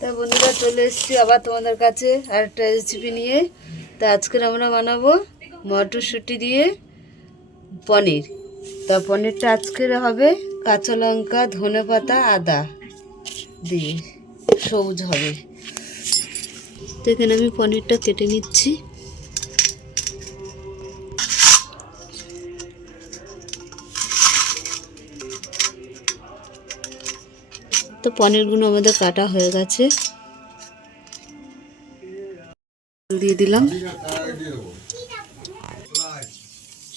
তা বন্ধুরা চলে এসেছি আবার তোমাদের কাছে আর একটা রেসিপি নিয়ে। তা আজকের আমরা বানাবো মটরশুঁটি দিয়ে পনির। তা পনিরটা আজকের হবে কাঁচা লঙ্কা, ধনে পাতা, আদা দিয়ে। সবুজ হবে। তো এখানে আমি পনিরটা কেটে নিচ্ছি। তো পনিরগুলো আমাদের কাটা হয়ে গেছে। দিয়ে দিলাম।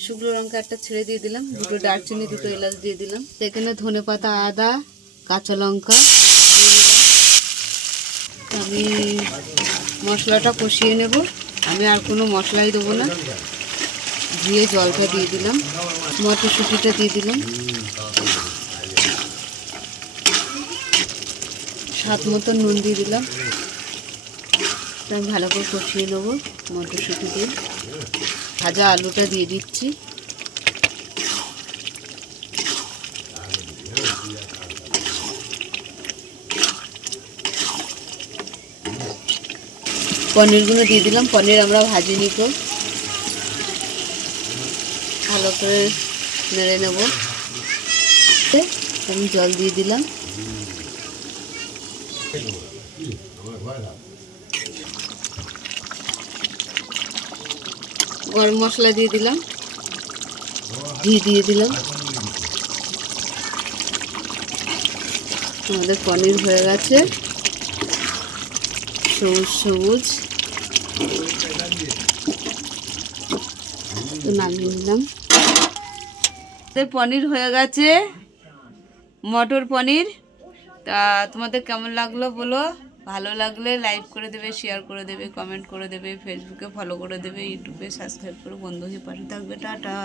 শুকনো লঙ্কা একটা ছেড়ে দিয়ে দিলাম দুটো দারচিনি দুটো এলাচ দিয়ে দিলাম। সেখানে ধনে পাতা আদা কাঁচা লঙ্কা আমি মশলাটা কষিয়ে নেব। আমি আর কোনো মশলাই দেবো না। দিয়ে জলটা দিয়ে দিলাম। মটরশুঁটিটা দিয়ে দিলাম। স্বাদ মতো নুন দিয়ে দিলাম। আমি ভালো করে কষিয়ে নেব মটরশুঁটি দিয়ে। ভাজা আলুটা দিয়ে দিচ্ছি। পনিরগুলো দিয়ে দিলাম। পনির আমরা ভাজি নিব। ভালো করে নেড়ে নেব। আমি জল দিয়ে দিলাম। গরম মশলা দিয়ে দিলাম। ঘি দিয়ে দিলাম। আমাদের পনির হয়ে গেছে। সবুজ সবুজ। তো নামিয়ে নিলাম। পনির হয়ে গেছে। মটর পনির। তা তোমাদের কেমন লাগল বলো? ভালো লাগলে লাইক করে দেবে শেয়ার করে দেবে কমেন্ট করে দেবে ফেসবুকে ফলো করে দেবে ইউটিউবে সাবস্ক্রাইব করে, বন্ধু হয়ে পাশে থাকবে, টাটা।